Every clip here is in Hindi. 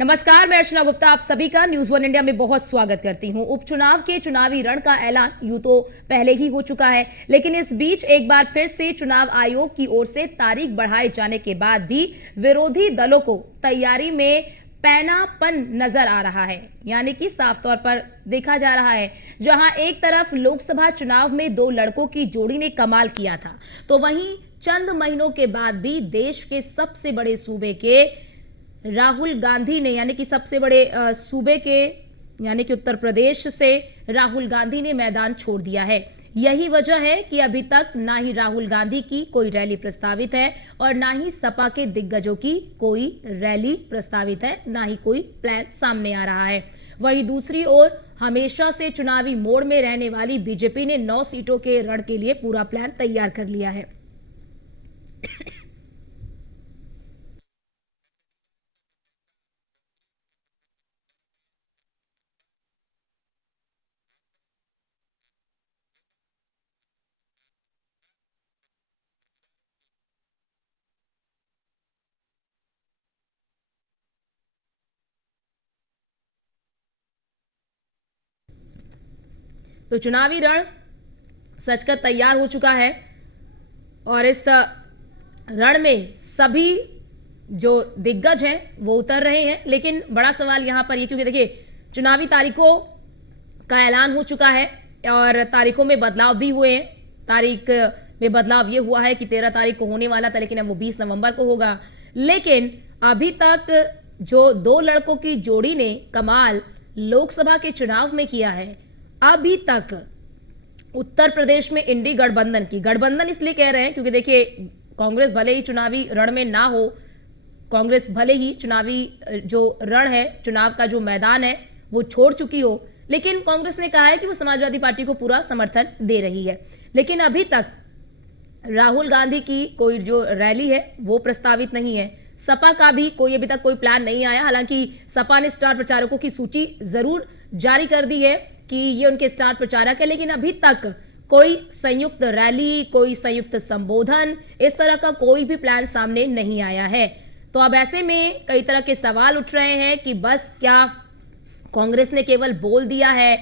नमस्कार, मैं अर्चना गुप्ता आप सभी का न्यूज वन इंडिया में बहुत स्वागत करती हूं। उपचुनाव के चुनावी रण का ऐलान यूं तो पहले ही हो चुका है, लेकिन इस बीच एक बार फिर से चुनाव आयोग की ओर से तारीख बढ़ाए जाने के बाद भी विरोधी दलों को तैयारी में पैनापन नजर आ रहा है। यानी कि साफ तौर पर देखा जा रहा है, जहां एक तरफ लोकसभा चुनाव में दो लड़कों की जोड़ी ने कमाल किया था, तो वहीं चंद महीनों के बाद भी देश के सबसे बड़े सूबे के राहुल गांधी ने, यानी कि सबसे बड़े सूबे के यानी कि उत्तर प्रदेश से राहुल गांधी ने मैदान छोड़ दिया है। यही वजह है कि अभी तक ना ही राहुल गांधी की कोई रैली प्रस्तावित है और ना ही सपा के दिग्गजों की कोई रैली प्रस्तावित है, ना ही कोई प्लान सामने आ रहा है। वहीं दूसरी ओर हमेशा से चुनावी मोड़ में रहने वाली बीजेपी ने 9 सीटों के रण के लिए पूरा प्लान तैयार कर लिया है। तो चुनावी रण सचकर तैयार हो चुका है और इस रण में सभी जो दिग्गज हैं वो उतर रहे हैं। लेकिन बड़ा सवाल यहां पर ये, क्योंकि देखिए चुनावी तारीखों का ऐलान हो चुका है और तारीखों में बदलाव भी हुए हैं। तारीख में बदलाव ये हुआ है कि 13 तारीख को होने वाला था, लेकिन अब वो 20 नवंबर को होगा। लेकिन अभी तक जो दो लड़कों की जोड़ी ने कमाल लोकसभा के चुनाव में किया है, अभी तक उत्तर प्रदेश में इंडी गठबंधन की, गठबंधन इसलिए कह रहे हैं क्योंकि देखिए कांग्रेस भले ही चुनावी रण में ना हो, कांग्रेस भले ही चुनावी जो रण है, चुनाव का जो मैदान है वो छोड़ चुकी हो, लेकिन कांग्रेस ने कहा है कि वो समाजवादी पार्टी को पूरा समर्थन दे रही है। लेकिन अभी तक राहुल गांधी की कोई जो रैली है वो प्रस्तावित नहीं है। सपा का भी कोई अभी तक कोई प्लान नहीं आया। हालांकि सपा ने स्टार प्रचारकों की सूची जरूर जारी कर दी है कि ये उनके स्टार प्रचारक है, लेकिन अभी तक कोई संयुक्त रैली, कोई संयुक्त संबोधन, इस तरह का कोई भी प्लान सामने नहीं आया है। तो अब ऐसे में कई तरह के सवाल उठ रहे हैं कि बस क्या कांग्रेस ने केवल बोल दिया है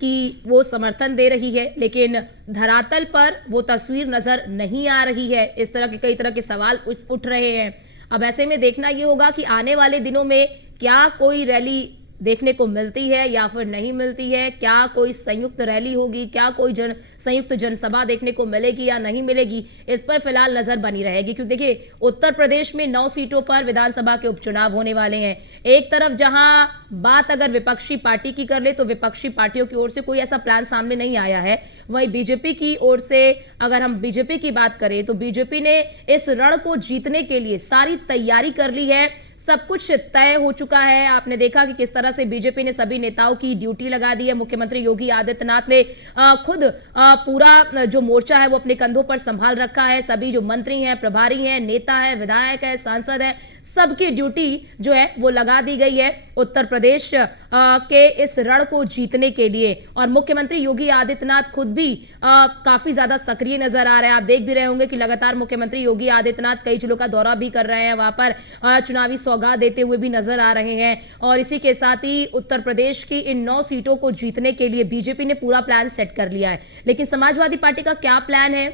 कि वो समर्थन दे रही है, लेकिन धरातल पर वो तस्वीर नजर नहीं आ रही है। इस तरह के कई तरह के सवाल उठ रहे हैं। अब ऐसे में देखना ये होगा कि आने वाले दिनों में क्या कोई रैली देखने को मिलती है या फिर नहीं मिलती है, क्या कोई संयुक्त रैली होगी, क्या कोई संयुक्त जनसभा देखने को मिलेगी या नहीं मिलेगी, इस पर फिलहाल नजर बनी रहेगी। क्योंकि देखिए उत्तर प्रदेश में 9 सीटों पर विधानसभा के उपचुनाव होने वाले हैं। एक तरफ जहां बात अगर विपक्षी पार्टी की कर ले तो विपक्षी पार्टियों की ओर से कोई ऐसा प्लान सामने नहीं आया है। वहीं बीजेपी की ओर से अगर हम बीजेपी की बात करें तो बीजेपी ने इस रण को जीतने के लिए सारी तैयारी कर ली है, सब कुछ तय हो चुका है। आपने देखा कि किस तरह से बीजेपी ने सभी नेताओं की ड्यूटी लगा दी है। मुख्यमंत्री योगी आदित्यनाथ ने खुद पूरा जो मोर्चा है वो अपने कंधों पर संभाल रखा है। सभी जो मंत्री हैं, प्रभारी हैं, नेता हैं, विधायक हैं, सांसद हैं, सबकी ड्यूटी जो है वो लगा दी गई है उत्तर प्रदेश के इस रण को जीतने के लिए। और मुख्यमंत्री योगी आदित्यनाथ खुद भी काफी ज्यादा सक्रिय नजर आ रहे हैं। आप देख भी रहे होंगे कि लगातार मुख्यमंत्री योगी आदित्यनाथ कई जिलों का दौरा भी कर रहे हैं, वहां पर चुनावी सौगात देते हुए भी नजर आ रहे हैं। और इसी के साथ ही उत्तर प्रदेश की इन 9 सीटों को जीतने के लिए बीजेपी ने पूरा प्लान सेट कर लिया है। लेकिन समाजवादी पार्टी का क्या प्लान है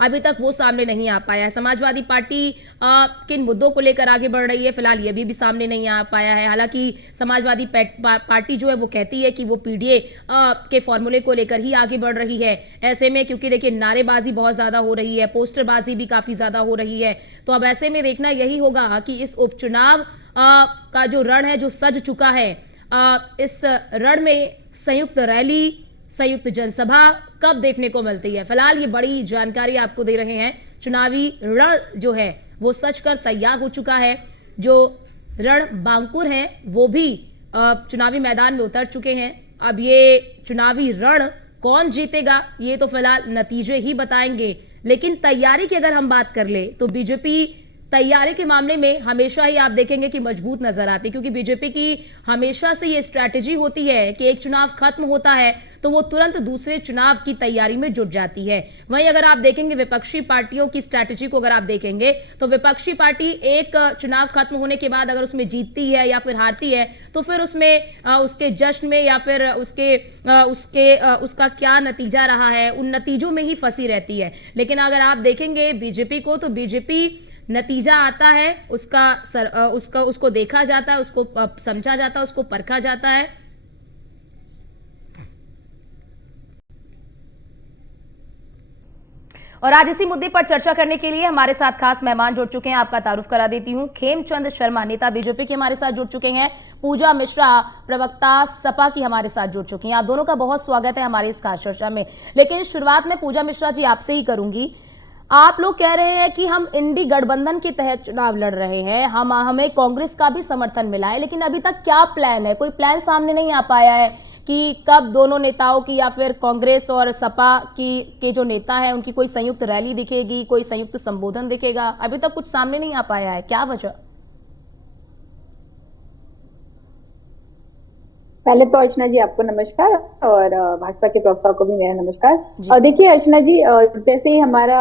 अभी तक वो सामने नहीं आ पाया है। समाजवादी पार्टी किन मुद्दों को लेकर आगे बढ़ रही है, फिलहाल ये भी सामने नहीं आ पाया है। हालांकि समाजवादी पार्टी जो है वो कहती है कि वो पीडीए के फॉर्मूले को लेकर ही आगे बढ़ रही है। ऐसे में क्योंकि देखिए नारेबाजी बहुत ज्यादा हो रही है, पोस्टरबाजी भी काफी ज्यादा हो रही है, तो अब ऐसे में देखना यही होगा कि इस उपचुनाव का जो रण है जो सज चुका है, इस रण में संयुक्त रैली, संयुक्त जनसभा कब देखने को मिलती है। फिलहाल ये बड़ी जानकारी आपको दे रहे हैं। चुनावी रण जो है वो सच कर तैयार हो चुका है। जो रण बांकुर हैं वो भी चुनावी मैदान में उतर चुके हैं। अब ये चुनावी रण कौन जीतेगा ये तो फिलहाल नतीजे ही बताएंगे। लेकिन तैयारी की अगर हम बात कर ले तो बीजेपी तैयारी के मामले में हमेशा ही आप देखेंगे कि मजबूत नजर आती है, क्योंकि बीजेपी की हमेशा से ये स्ट्रैटेजी होती है कि एक चुनाव खत्म होता है तो वो तुरंत दूसरे चुनाव की तैयारी में जुट जाती है। वहीं अगर आप देखेंगे विपक्षी पार्टियों की स्ट्रैटेजी को, अगर आप देखेंगे तो विपक्षी पार्टी एक चुनाव खत्म होने के बाद अगर उसमें जीतती है या फिर हारती है तो फिर उसमें उसके जश्न में या फिर उसका क्या नतीजा रहा है, उन नतीजों में ही फंसी रहती है। लेकिन अगर आप देखेंगे बीजेपी को, तो बीजेपी नतीजा आता है उसको देखा जाता है, उसको समझा जाता है, उसको परखा जाता है। और आज इसी मुद्दे पर चर्चा करने के लिए हमारे साथ खास मेहमान जुड़ चुके हैं। आपका तारुफ करा देती हूं। खेमचंद शर्मा नेता बीजेपी के हमारे साथ जुड़ चुके हैं। पूजा मिश्रा प्रवक्ता सपा की हमारे साथ जुड़ चुकी हैं। आप दोनों का बहुत स्वागत है हमारी इस खास चर्चा में। लेकिन शुरुआत में पूजा मिश्रा जी आपसे ही करूंगी। आप लोग कह रहे हैं कि हम इंडी गठबंधन के तहत चुनाव लड़ रहे हैं, हमें कांग्रेस का भी समर्थन मिला है, लेकिन अभी तक क्या प्लान है? कोई प्लान सामने नहीं आ पाया है कि कब दोनों नेताओं की या फिर कांग्रेस और सपा के जो नेता है उनकी कोई संयुक्त रैली दिखेगी, कोई संयुक्त संबोधन दिखेगा? अभी तक कुछ सामने नहीं आ पाया है, क्या वजह? पहले तो अर्चना जी आपको नमस्कार और भाजपा के प्रवक्ता को भी मेरा नमस्कार। देखिए अर्चना जी, जैसे ही हमारा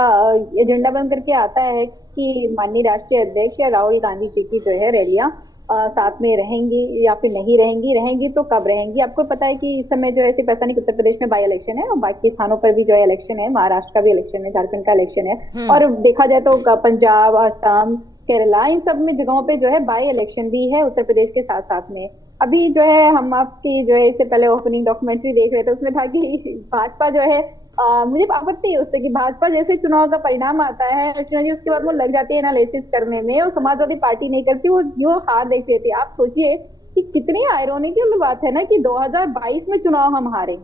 एजेंडा बन करके आता है कि माननीय राष्ट्रीय अध्यक्ष या राहुल गांधी जी की जो है रैलियां साथ में रहेंगी या फिर नहीं रहेंगी तो कब रहेंगी? आपको पता है कि इस समय जो है सिर्फ ऐसा नहीं कि उत्तर प्रदेश में बाई इलेक्शन है और बाकी स्थानों पर भी जो है इलेक्शन है, महाराष्ट्र का भी इलेक्शन है, झारखंड का इलेक्शन है, और देखा जाए तो पंजाब, असम, केरला, इन सब में जगहों पे जो है बाई इलेक्शन भी है उत्तर प्रदेश के साथ साथ में। अभी जो है हम आपकी जो है इससे पहले ओपनिंग डॉक्यूमेंट्री देख रहे थे, उसमें था कि भाजपा जो है मुझे आपत्ति है उससे कि भाजपा जैसे चुनाव का परिणाम आता है अर्चना जी, उसके बाद वो लग जाती है एनालिसिस करने में, और समाजवादी पार्टी नहीं करती, वो हार देख लेती है। आप सोचिए कि कितनी आयरॉनिकल बात है ना कि 2022 में चुनाव हम हारे,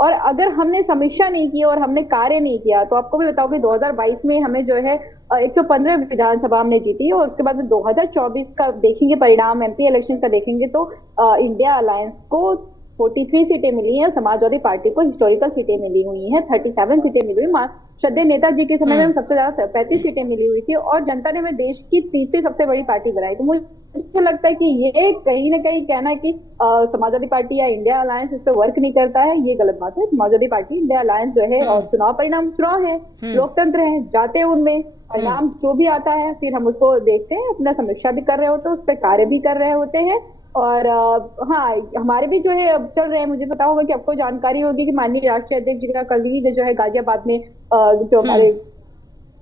और अगर हमने समीक्षा नहीं की और हमने कार्य नहीं किया तो आपको भी बताओ कि 2022 में हमें जो है 115 विधानसभा हमने जीती, और उसके बाद में 2024 का देखेंगे परिणाम, एमपी इलेक्शन का देखेंगे तो इंडिया अलायंस को 43 सीटें मिली हैं, समाजवादी पार्टी को हिस्टोरिकल सीटें मिली हुई हैं, 37 सीटें मिली हुई। श्रद्धेय नेताजी के समय में हम सबसे ज्यादा 35 सीटें मिली हुई थी, और जनता ने हमें देश की तीसरी सबसे बड़ी पार्टी बनाई। तो मुझे लगता है कि ये कहीं ना कहीं कहना कि समाजवादी पार्टी या इंडिया अलायंस इस पर वर्क नहीं करता है, ये गलत बात है। समाजवादी पार्टी, इंडिया अलायंस जो है, और चुनाव परिणाम चुनाव है, लोकतंत्र है, जाते हैं उनमें परिणाम जो भी आता है फिर हम उसको देखते हैं, अपना समीक्षा भी कर रहे होते हैं, उस पर कार्य भी कर रहे होते हैं। और हाँ, हमारे भी जो है अब चल रहे हैं, मुझे पता होगा कि आपको जानकारी होगी कि माननीय राष्ट्रीय अध्यक्ष जी का कल ही जो है गाजियाबाद में जो हमारे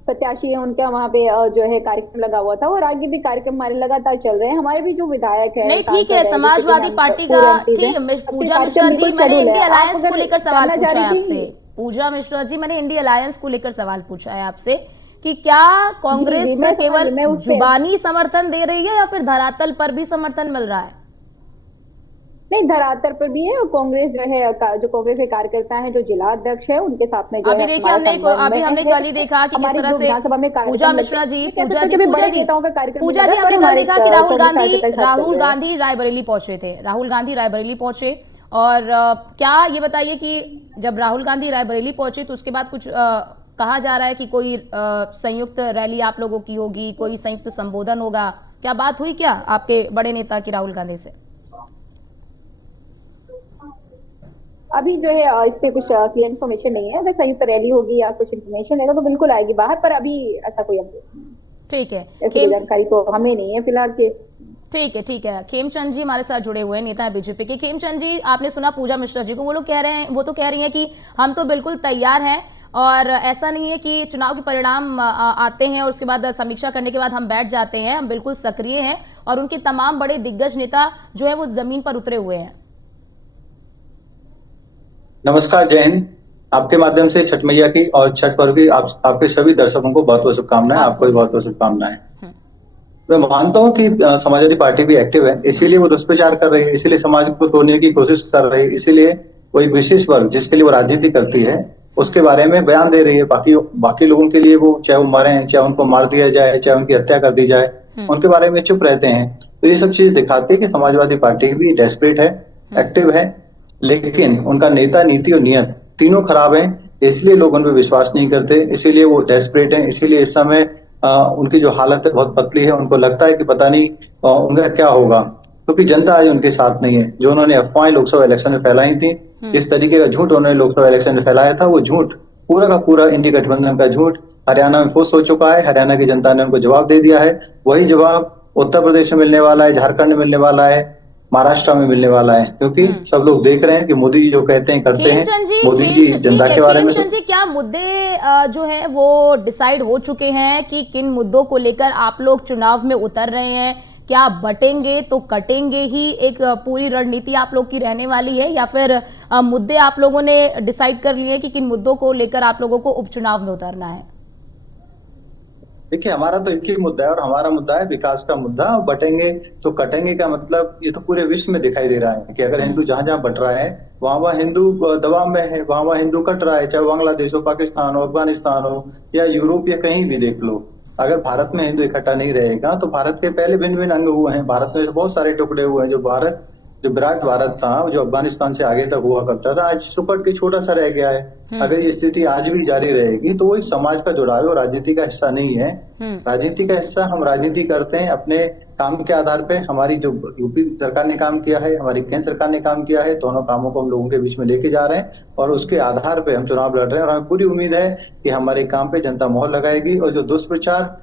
प्रत्याशी है उनका वहाँ पे जो है कार्यक्रम लगा हुआ था, और आगे भी कार्यक्रम हमारे लगातार चल रहे हैं। हमारे भी जो विधायक है, नहीं ठीक है, समाजवादी पार्टी का ठीक है। पूजा मिश्रा जी, मैंने इंडिया अलायंस को लेकर सवाल पूछा है आपसे। पूजा मिश्रा जी, मैंने इंडिया अलायंस को लेकर सवाल पूछा है आपसे कि क्या कांग्रेस केवल जुबानी समर्थन दे रही है या फिर धरातल पर भी समर्थन मिल रहा है? नहीं, धरातल पर भी है, और कांग्रेस जो है, जो कांग्रेस के कार्यकर्ता हैं, जो जिला अध्यक्ष है, उनके साथ में जो अभी देखिए हमने कल ही देखा कि किस तरह से पूजा मिश्रा जी पूजा जी हमने कल देखा कि राहुल गांधी रायबरेली पहुंचे थे। राहुल गांधी रायबरेली पहुंचे, और क्या ये बताइए कि जब राहुल गांधी रायबरेली पहुंचे तो उसके बाद कुछ कहा जा रहा है कि कोई संयुक्त रैली आप लोगों की होगी, कोई संयुक्त संबोधन होगा, क्या बात हुई क्या आपके बड़े नेता की राहुल गांधी से? अभी जो है इस पे कुछ क्लियर इन्फॉर्मेशन नहीं है। अगर संयुक्त रैली होगी या कुछ इन्फॉर्मेशन रहेगा तो बिल्कुल आएगी बाहर, पर अभी ऐसा कोई ठीक है ऐसी जानकारी तो हमें नहीं है फिलहाल के। ठीक है। खेमचंद जी हमारे साथ जुड़े हुए हैं, नेता है बीजेपी के। खेमचंद जी, आपने सुना पूजा मिश्रा जी को, वो तो कह रही हैं कि हम तो बिल्कुल तैयार हैं, और ऐसा नहीं है कि चुनाव के परिणाम आते हैं और उसके बाद समीक्षा करने के बाद हम बैठ जाते हैं, हम बिल्कुल सक्रिय हैं, और उनके तमाम बड़े दिग्गज नेता जो है वो जमीन पर उतरे हुए हैं। नमस्कार, जय हिंद। आपके माध्यम से छठ मैया की और छठ पर्व की आपके सभी दर्शकों को बहुत बहुत शुभकामनाएं। आपको भी बहुत बहुत शुभकामनाएं। मैं मानता हूं कि समाजवादी पार्टी भी एक्टिव है, इसीलिए वो दुष्प्रचार कर रही है, इसीलिए समाज को तोड़ने की कोशिश कर रही है, इसीलिए कोई विशेष वर्ग जिसके लिए वो राजनीति करती है उसके बारे में बयान दे रही है। बाकी लोगों के लिए वो चाहे वो मरे, चाहे उनको मार दिया जाए, चाहे उनकी हत्या कर दी जाए, उनके बारे में चुप रहते हैं। तो ये सब चीज दिखाती है कि समाजवादी पार्टी भी डेस्परेट है, एक्टिव है, लेकिन उनका नेता, नीति और नियत तीनों खराब हैं, इसलिए लोग उन पर विश्वास नहीं करते, इसीलिए वो डेस्परेट हैं, इसीलिए इस समय उनकी जो हालत है बहुत पतली है। उनको लगता है कि पता नहीं उनका क्या होगा, क्योंकि जनता आज उनके साथ नहीं है। जो उन्होंने अफवाहें लोकसभा इलेक्शन में फैलाई थी, इस तरीके का झूठ उन्होंने लोकसभा इलेक्शन में फैलाया था, वो झूठ पूरा का पूरा इंडी गठबंधन का झूठ हरियाणा में फुस हो चुका है। हरियाणा की जनता ने उनको जवाब दे दिया है। वही जवाब उत्तर प्रदेश में मिलने वाला है, झारखंड में मिलने वाला है, महाराष्ट्र में मिलने वाला है, क्योंकि सब लोग देख रहे हैं कि मोदी जी जो कहते हैं करते हैं। मोदी जी जनता के बारे में खेमचंद जी, क्या मुद्दे जो हैं वो डिसाइड हो चुके हैं कि किन मुद्दों को लेकर आप लोग चुनाव में उतर रहे हैं? क्या बटेंगे तो कटेंगे ही एक पूरी रणनीति आप लोग की रहने वाली है, या फिर मुद्दे आप लोगों ने डिसाइड कर लिए कि किन मुद्दों को लेकर आप लोगों को उपचुनाव में उतरना है? देखिए, हमारा तो एक ही मुद्दा है और हमारा मुद्दा है विकास का मुद्दा। बटेंगे तो कटेंगे का मतलब ये तो पूरे विश्व में दिखाई दे रहा है कि अगर हिंदू जहां जहां बट रहा है वहां हिंदू दबाव में है, वहां हिंदू कट रहा है। चाहे बांग्लादेश हो, पाकिस्तान हो, अफगानिस्तान हो या यूरोप या कहीं भी देख लो। अगर भारत में हिंदू इकट्ठा नहीं रहेगा तो भारत के पहले भिन्न भिन्न अंग हुए हैं, भारत में बहुत सारे टुकड़े हुए हैं। जो विराट भारत था, जो अफगानिस्तान से आगे तक हुआ करता था, आज सुकट के छोटा सा रह गया है। अगर ये स्थिति आज भी जारी रहेगी तो वो एक समाज का जुड़ाव है, राजनीति का हिस्सा नहीं है। राजनीति का हिस्सा हम राजनीति करते हैं अपने काम के आधार पे। हमारी जो यूपी सरकार ने काम किया है, हमारी केंद्र सरकार ने काम किया है, दोनों कामों को हम लोगों के बीच में लेके जा रहे हैं और उसके आधार पे हम चुनाव लड़ रहे हैं। और हमें पूरी उम्मीद है कि हमारे काम पे जनता मोहर लगाएगी और जो दुष्प्रचार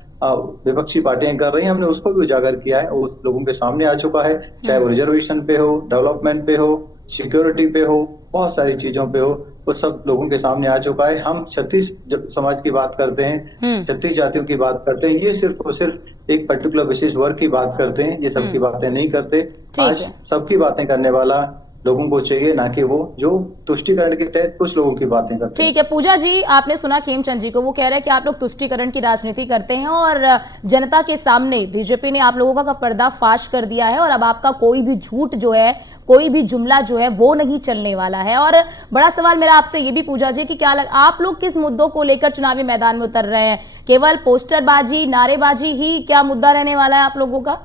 विपक्षी पार्टियां कर रही हैं, हमने उसको भी उजागर किया है, उस लोगों के सामने आ चुका है। चाहे वो रिजर्वेशन पे हो, डेवलपमेंट पे हो, सिक्योरिटी पे हो, बहुत सारी चीजों पे हो, वो सब लोगों के सामने आ चुका है। हम 36 समाज की बात करते हैं, 36 जातियों की बात करते हैं। ये सिर्फ और सिर्फ एक पर्टिकुलर विशेष वर्ग की बात करते हैं, ये सबकी बातें नहीं करते। आज सबकी बातें करने वाला लोगों को चाहिए, ना कि वो जो तुष्टिकरण के तहत कुछ लोगों की बातें करते हैं। ठीक है पूजा जी, आपने सुना खेमचंद जी को, वो कह रहे हैं कि आप लोग तुष्टिकरण की राजनीति करते हैं और जनता के सामने बीजेपी ने आप लोगों का पर्दाफाश कर दिया है और अब आपका कोई भी झूठ जो है, कोई भी जुमला जो है वो नहीं चलने वाला है। और बड़ा सवाल मेरा आपसे ये भी पूजा जी कि क्या आप लोग किस मुद्दों को लेकर चुनावी मैदान में उतर रहे हैं? केवल पोस्टरबाजी, नारेबाजी ही क्या मुद्दा रहने वाला है आप लोगों का?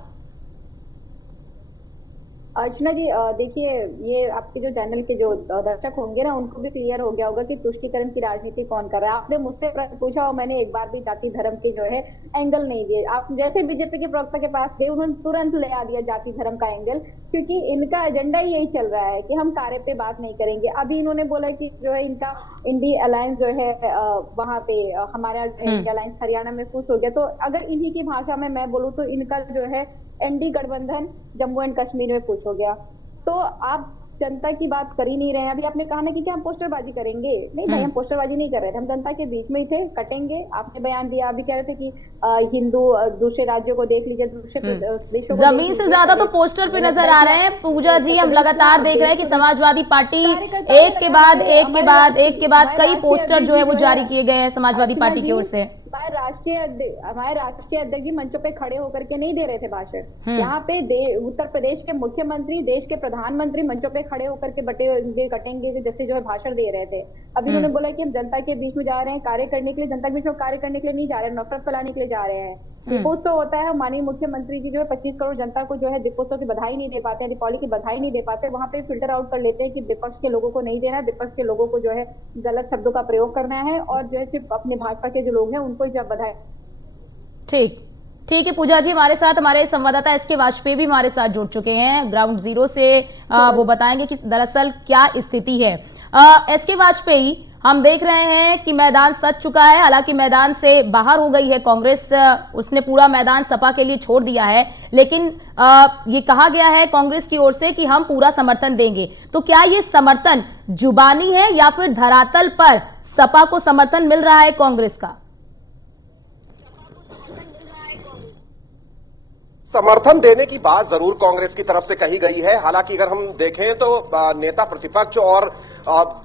अर्चना जी, देखिए, ये आपके जो चैनल के जो दर्शक होंगे ना, उनको भी क्लियर हो गया होगा कि तुष्टिकरण की राजनीति कौन कर रहा है। आपने मुझसे प्रश्न पूछा और मैंने एक बार भी जाति धर्म के जो है एंगल नहीं दिए। आप जैसे बीजेपी के प्रवक्ता के पास गए, उन्होंने तुरंत ले आ दिया जाति धर्म का एंगल, क्योंकि इनका एजेंडा ही यही चल रहा है कि हम कार्य पे बात नहीं करेंगे। अभी इन्होंने बोला कि जो है इनका इंडी अलायंस जो है वहां पे हमारा इंडी अलायंस हरियाणा में फूस हो गया। तो अगर इन्हीं की भाषा में मैं बोलूँ तो इनका जो है एनडी गठबंधन जम्मू एंड कश्मीर में पूछ हो गया। तो आप जनता की बात कर ही नहीं रहे हैं। अभी आपने कहा ना कि क्या हम पोस्टरबाजी करेंगे? नहीं भाई, हम पोस्टरबाजी नहीं कर रहे थे, हम जनता के बीच में ही थे। कटेंगे, आपने बयान दिया। अभी कह रहे थे कि हिंदू दूसरे राज्यों को देख लीजिए, दूसरे देशों को जमीन से ज्यादा तो पोस्टर पे नजर आ रहे हैं पूजा जी। हम लगातार देख रहे हैं कि समाजवादी पार्टी एक के बाद कई पोस्टर जो है वो जारी किए गए हैं समाजवादी पार्टी की ओर से। हमारे राष्ट्रीय अध्यक्ष जी मंचों पे खड़े होकर के नहीं दे रहे थे भाषण। यहाँ पे उत्तर प्रदेश के मुख्यमंत्री, देश के प्रधानमंत्री मंचों पे खड़े होकर के बटेंगे कटेंगे जैसे जो है भाषण दे रहे थे। अभी उन्होंने बोला कि हम जनता के बीच में जा रहे हैं कार्य करने के लिए, जनता के बीच में कार्य करने के लिए नहीं जा रहे हैं, नफरत फैलाने के लिए जा रहे हैं। दीपोत्सव होता है, माननीय मुख्यमंत्री जी जो है 25 करोड़ जनता को जो है दीपोत्सव की बधाई नहीं दे पाते हैं, दीपावली की बधाई नहीं दे पाते। वहां पे फिल्टर आउट कर लेते हैं कि विपक्ष के लोगों को नहीं देना है, विपक्ष के लोगों को जो है गलत शब्दों का प्रयोग करना है और जो है सिर्फ अपने भाजपा के जो लोग हैं उनको जो बधाई। ठीक है पूजा जी, हमारे साथ हमारे संवाददाता एस के वाजपेयी भी हमारे साथ जुड़ चुके हैं ग्राउंड जीरो से। वो बताएंगे कि दरअसल क्या स्थिति है। एस के वाजपेयी, हम देख रहे हैं कि मैदान सज चुका है, हालांकि मैदान से बाहर हो गई है कांग्रेस, उसने पूरा मैदान सपा के लिए छोड़ दिया है, लेकिन ये कहा गया है कांग्रेस की ओर से कि हम पूरा समर्थन देंगे। तो क्या ये समर्थन जुबानी है या फिर धरातल पर सपा को समर्थन मिल रहा है कांग्रेस का? समर्थन देने की बात जरूर कांग्रेस की तरफ से कही गई है। हालांकि अगर हम देखें तो नेता प्रतिपक्ष और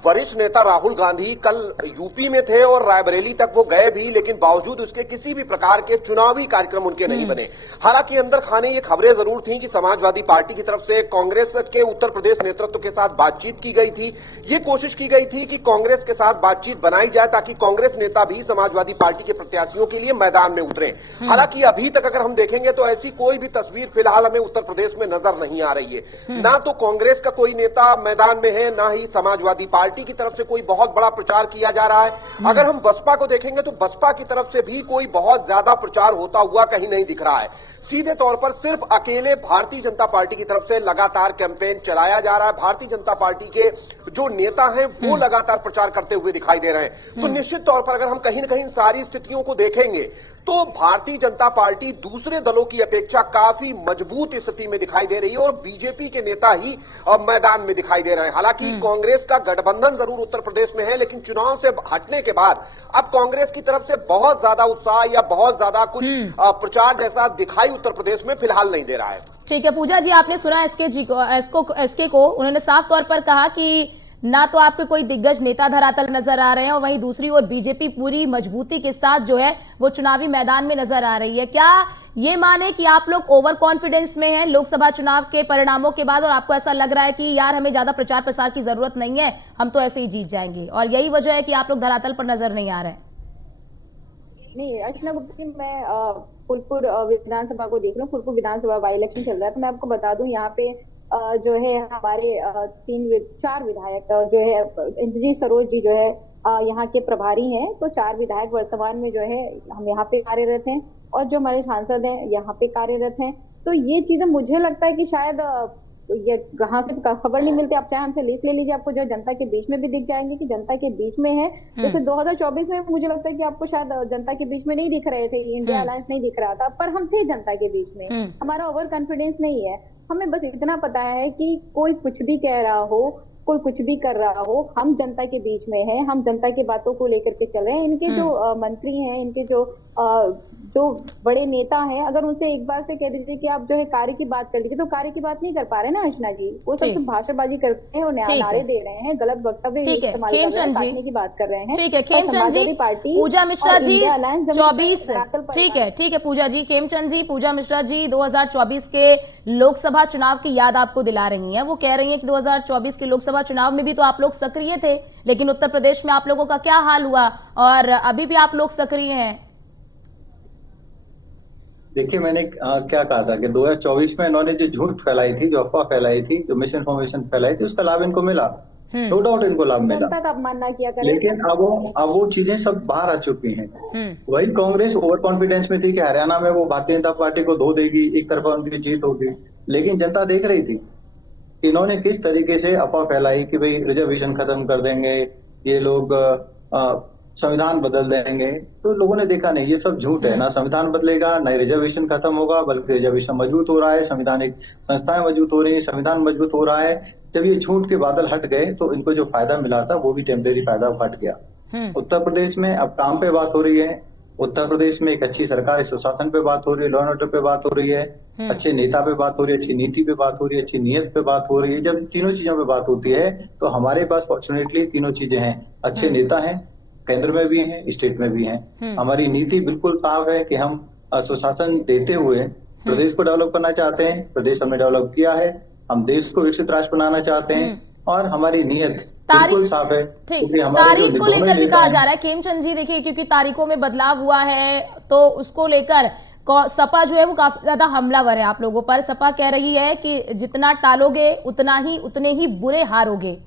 वरिष्ठ नेता राहुल गांधी कल यूपी में थे और रायबरेली तक वो गए भी, लेकिन बावजूद उसके किसी भी प्रकार के चुनावी कार्यक्रम उनके नहीं बने। हालांकि अंदर खाने ये खबरें जरूर थीं कि समाजवादी पार्टी की तरफ से कांग्रेस के उत्तर प्रदेश नेतृत्व के साथ बातचीत की गई थी। ये कोशिश की गई थी कि कांग्रेस के साथ बातचीत बनाई जाए ताकि कांग्रेस नेता भी समाजवादी पार्टी के प्रत्याशियों के लिए मैदान में उतरे। हालांकि अभी तक अगर हम देखेंगे तो ऐसी कोई कोई भी तस्वीर फिलहाल हमें उत्तर प्रदेश में नजर नहीं आ रही है। ना तो कांग्रेस का कोई नेता मैदान में है, ना ही समाजवादी पार्टी की तरफ से कोई बहुत बड़ा प्रचार किया जा रहा है। अगर हम बसपा को देखेंगे तो बसपा की तरफ से भी कोई बहुत ज्यादा प्रचार होता हुआ कहीं नहीं दिख रहा है। सीधे तौर पर सिर्फ अकेले भारतीय जनता पार्टी की तरफ से लगातार कैंपेन चलाया जा रहा है। भारतीय जनता पार्टी के जो नेता हैं वो लगातार प्रचार करते हुए दिखाई दे रहे हैं। तो निश्चित तौर पर अगर हम कहीं ना कहीं सारी स्थितियों को देखेंगे तो भारतीय जनता पार्टी दूसरे दलों की अपेक्षा काफी मजबूत स्थिति में दिखाई दे रही है और बीजेपी के नेता ही मैदान में दिखाई दे रहे हैं। हालांकि कांग्रेस का गठबंधन जरूर उत्तर प्रदेश में है, लेकिन चुनाव से हटने के बाद अब कांग्रेस की तरफ से बहुत ज्यादा उत्साह या बहुत ज्यादा कुछ प्रचार जैसा दिखाई उत्तर प्रदेश में फिलहाल नहीं दे रहा है। ठीक है पूजा जी, आपने सुना एसके को उन्होंने साफ तौर पर कहा कि ना तो आपके कोई दिग्गज नेता धरातल नजर आ रहे हैं और वहीं दूसरी ओर बीजेपी पूरी मजबूती के साथ जो है वो चुनावी मैदान में नजर आ रही है। क्या ये माने कि आप लोग ओवर कॉन्फिडेंस में हैं लोकसभा चुनाव के परिणामों के बाद और आपको ऐसा लग रहा है कि यार हमें ज्यादा प्रचार प्रसार की जरूरत नहीं है, हम तो ऐसे ही जीत जाएंगे, और यही वजह है कि आप लोग धरातल पर नजर नहीं आ रहे हैं? नहीं अर्चना गुप्ता जी, मैं फूलपुर विधानसभा को देख रहा हूँ। फूलपुर विधानसभा बाई इलेक्शन चल रहा है, तो मैं आपको बता दूं यहाँ पे जो है हमारे 4 विधायक जो है इंद्रजीत सरोज जी जो है यहाँ के प्रभारी हैं, तो 4 विधायक वर्तमान में जो है हम यहाँ पे कार्यरत हैं और जो हमारे सांसद हैं यहाँ पे कार्यरत हैं। तो ये चीजें मुझे लगता है कि शायद ये कहाँ से खबर नहीं मिलती। आप चाहे हमसे लिस्ट ले लीजिए, आपको जो है जनता के बीच में भी दिख जाएंगे कि जनता के बीच में है। जैसे 2024 में मुझे लगता है कि आपको शायद जनता के बीच में नहीं दिख रहे थे, इंडिया अलायंस नहीं दिख रहा था, पर हम थे जनता के बीच में। हमारा ओवर कॉन्फिडेंस नहीं है, हमें बस इतना पता है कि कोई कुछ भी कह रहा हो, कोई कुछ भी कर रहा हो, हम जनता के बीच में हैं, हम जनता की बातों को लेकर के चल रहे हैं। इनके जो मंत्री हैं, इनके जो बड़े नेता हैं, अगर उनसे एक बार से कह दीजिए कि आप जो है कार्य की बात कर लीजिए, तो कार्य की बात नहीं कर पा रहे ना अर्चना जी। वो सब भाषणबाजी करते हैं और नारे दे रहे हैं, गलत वक्तव्य इस्तेमाल कर रहे हैं, काटने की बात कर रहे हैं। ठीक है खेमचंद जी, पूजा मिश्रा जी 24 ठीक है पूजा जी, खेमचंद जी, पूजा मिश्रा जी 2024 के लोकसभा चुनाव की याद आपको दिला रही हैं। वो कह रही हैं कि 2024 के लोकसभा चुनाव में भी तो आप लोग सक्रिय थे, लेकिन उत्तर प्रदेश में आप लोगों का क्या हाल हुआ और अभी भी आप लोग सक्रिय हैं? देखिए मैंने क्या कहा था कि 2024 में इन्होंने जो झूठ फैलाई थी, जो अफवाह फैलाई थी, जो मिस इन्फॉर्मेशन फैलाई थी, उसका लाभ इनको मिला, नो डाउट इनको लाभ मिला। जनता का अपमान ना किया करें। लेकिन अब वो चीजें सब बाहर आ चुकी हैं। वही कांग्रेस ओवर कॉन्फिडेंस में थी कि हरियाणा में वो भारतीय जनता पार्टी को धो देगी, एक तरफा उनकी जीत होगी, लेकिन जनता देख रही थी इन्होंने किस तरीके से अफवाह फैलाई कि भाई रिजर्वेशन खत्म कर देंगे, ये लोग संविधान बदल देंगे। तो लोगों ने देखा नहीं, ये सब झूठ है, ना संविधान बदलेगा, ना रिजर्वेशन खत्म होगा, बल्कि रिजर्वेशन मजबूत हो रहा है, संवैधानिक संस्थाएं मजबूत हो रही है, संविधान मजबूत हो रहा है। जब ये झूठ के बादल हट गए तो इनको जो फायदा मिला था वो भी टेम्परेरी फायदा हट गया। उत्तर प्रदेश में अब काम पे बात हो रही है, उत्तर प्रदेश में एक अच्छी सरकार सुशासन पे बात हो रही है, लॉ एंड ऑर्डर पे बात हो रही है, अच्छे नेता पे बात हो रही है, अच्छी नीति पे बात हो रही है, अच्छी नीयत पे बात हो रही है। जब तीनों चीजों पे बात होती है तो हमारे पास फॉर्चुनेटली तीनों चीजें हैं, अच्छे नेता हैं, केंद्र में भी हैं, स्टेट में भी हैं। हमारी नीति बिल्कुल साफ है कि हम सुशासन देते हुए प्रदेश को डेवलप करना चाहते हैं, प्रदेश हमने डेवलप किया है, हम देश को विकसित राष्ट्र बनाना चाहते हैं और हमारी नीयत बिल्कुल साफ है। तारीख को लेकर भी कहा जा रहा है खेमचंद जी, देखिए क्योंकि तारीखों में बदलाव हुआ है तो उसको लेकर सपा जो है वो काफी ज्यादा हमलावर है आप लोगों पर। सपा कह रही है कि जितना टालोगे उतने ही बुरे हारोगे।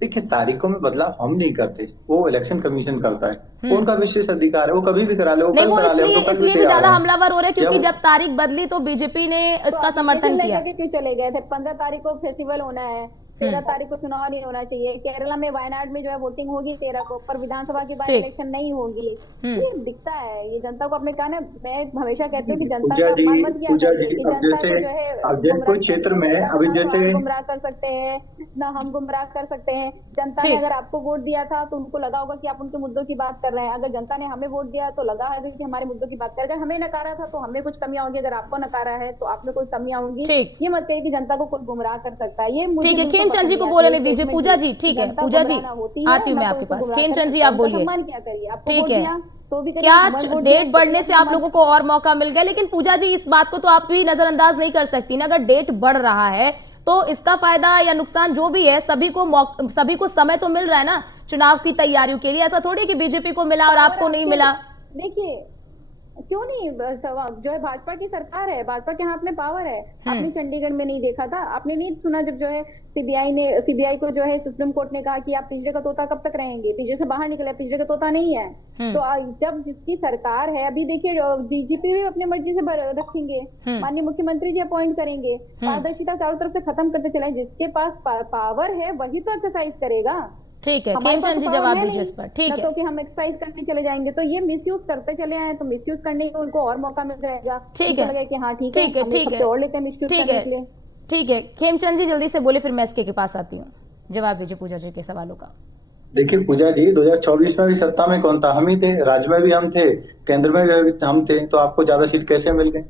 देखिए तारीखों में बदलाव हम नहीं करते, वो इलेक्शन कमीशन करता है, उनका विशेष अधिकार है, वो कभी भी करा ले, वो कल करा ले। इसलिए भी ज्यादा हमलावर हो रहे क्योंकि जब तारीख बदली तो बीजेपी ने इसका समर्थन किया। क्यों चले गए थे? 15 तारीख को फेस्टिवल होना है, 13 तारीख को चुनाव नहीं होना चाहिए। केरला में वायनाड में जो है वोटिंग होगी 13 को, पर विधानसभा की बाई इलेक्शन नहीं होगी। ये दिखता है, ये जनता को अपने कहा ना, मैं हमेशा कहती हूँ कि जनता का अपमान मत किया करिए, कि जनता को जो है कोई क्षेत्र में अभी जैसे गुमराह कर सकते हैं ना हम गुमराह कर सकते हैं। जनता ने अगर आपको वोट दिया था तो उनको लगा होगा कि आप उनके मुद्दों की बात कर रहे हैं। अगर जनता ने हमें वोट दिया तो लगा है कि हमारे मुद्दों की बात कर, अगर हमें नकारा था तो हमें कुछ कमियां होंगी, अगर आपको नकारा है तो आप में कोई कमियां होंगी। ये मत कहिए कि जनता को कोई गुमराह कर सकता है। ये खेमचंद जी को बोलने दीजिए। पूजा जी ठीक है, पूजा जी आती हूँ मैं आपके पास। खेमचंद जी आप बोलिए। ठीक है, क्या डेट बढ़ने से आप लोगों को और मौका मिल गया? लेकिन पूजा जी इस बात को तो आप भी नजरअंदाज नहीं कर सकती ना, अगर डेट बढ़ रहा है तो इसका फायदा या नुकसान जो भी है सभी को समय तो मिल रहा है ना चुनाव की तैयारियों के लिए। ऐसा थोड़ी कि बीजेपी को मिला और आपको नहीं मिला। देखिए क्यों नहीं, जो है भाजपा की सरकार है, भाजपा के हाथ में पावर है। आपने चंडीगढ़ में नहीं देखा था, आपने नहीं सुना जब जो है सीबीआई को जो है सुप्रीम कोर्ट ने कहा कि आप पिंजरे का तोता कब तक रहेंगे, पिंजरे से बाहर निकले, पिंजरे का तोता नहीं है। तो जब जिसकी सरकार है, अभी देखिए डीजीपी भी अपने मर्जी से रखेंगे, माननीय मुख्यमंत्री जी अपॉइंट करेंगे, पारदर्शिता चारों तरफ से खत्म करते चले। जिसके पास पावर है वही तो एक्सरसाइज करेगा। ठीक है, हमारे खेमचंद पास जी तो जवाब power है दीजिए इस नहीं, पर। ठीक ना है, तो कि हम एक्सरसाइज करने चले जाएंगे, तो ये मिसयूज करते चले आए, तो मिसयूज करने का उनको और मौका मिल जाएगा। ठीक उनको है, लगे कि हाँ ठीक ठीक है, हम एक ठीक हफ्ते है, और लेते हैं मिसयूज ठीक करने के लिए। है, ठीक है। खेमचंद जी जल्दी से बोले, फिर मैं एसके के पास आती हूँ। जवाब दीजिए पूजा जी के सवालों का। देखिए पूजा जी, 2024 में भी सत्ता में कौन था? हम ही थे। राज्य में भी हम थे, केंद्र में भी हम थे। तो आपको ज्यादा सीट कैसे मिल गई?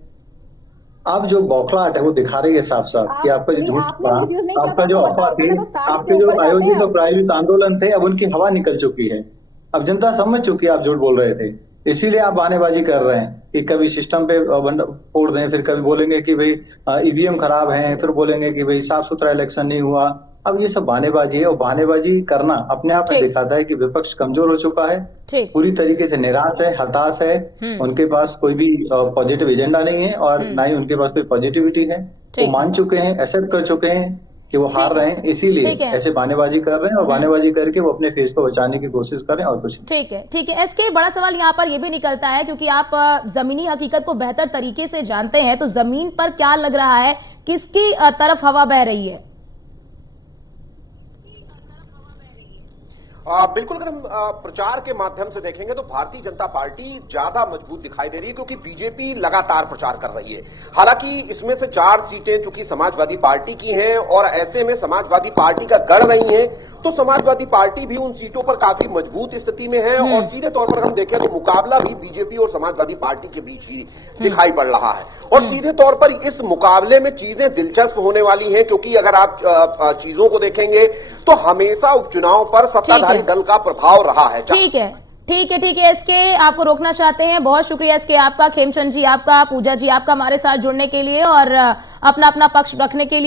आप जो बौखलाहट है वो दिखा रही है साफ साफ कि आपका जो नहीं, झूठ आपने था, मिसयूज नहीं किया आपका तो जो आपको अफवाह पता होता थी, ना, तो 60 से आपके जो ऊपर जाते हैं आयोजित और अब। प्रायोजित आंदोलन थे, अब उनकी हवा निकल चुकी है। अब जनता समझ चुकी है आप झूठ बोल रहे थे। इसीलिए आप बहानेबाजी कर रहे हैं कि कभी सिस्टम पे फोड़ दें, फिर कभी बोलेंगे कि भाई ईवीएम खराब है, फिर बोलेंगे कि भाई साफ सुथरा इलेक्शन नहीं हुआ। अब ये सब बहानेबाजी है, और बहानेबाजी करना अपने आप में ठीक, दिखाता है कि विपक्ष कमजोर हो चुका है, ठीक। पूरी तरीके से निराश है, हताश है। उनके पास कोई भी पॉजिटिव एजेंडा नहीं है, और ना ही उनके पास कोई पॉजिटिविटी है। वो ठीक है, मान चुके हैं, एक्सेप्ट कर चुके हैं कि वो हार ठीक रहे है, हैं, इसीलिए ठीक है। ऐसे बहानेबाजी कर रहे हैं, और बहानेबाजी करके वो अपने फेस को बचाने की कोशिश कर रहे हैं, और कुछ नहीं। ठीक है, ठीक है। एसके, बड़ा सवाल यहाँ पर यह भी निकलता है, क्योंकि आप जमीनी हकीकत को बेहतर तरीके से जानते हैं, तो जमीन पर क्या लग रहा है, किसकी तरफ हवा बह रही है? बिल्कुल, अगर हम प्रचार के माध्यम से देखेंगे तो भारतीय जनता पार्टी ज्यादा मजबूत दिखाई दे रही है, क्योंकि बीजेपी लगातार प्रचार कर रही है। हालांकि इसमें से 4 सीटें चूंकि समाजवादी पार्टी की हैं, और ऐसे में समाजवादी पार्टी का गढ़ नहीं है, तो समाजवादी पार्टी भी उन सीटों पर काफी मजबूत स्थिति में है। और सीधे तौर पर हम देखें तो मुकाबला भी बीजेपी और समाजवादी पार्टी के बीच ही दिखाई पड़ रहा है। और सीधे तौर पर इस मुकाबले में चीजें दिलचस्प होने वाली हैं, क्योंकि अगर आप चीजों को देखेंगे तो हमेशा उपचुनाव पर सत्ताधारी दल का प्रभाव रहा है। ठीक है, ठीक है, ठीक है। एसके, आपको रोकना चाहते हैं। बहुत शुक्रिया एसके आपका, खेमचंद जी आपका, पूजा जी आपका हमारे साथ जुड़ने के लिए और अपना अपना पक्ष रखने के लिए।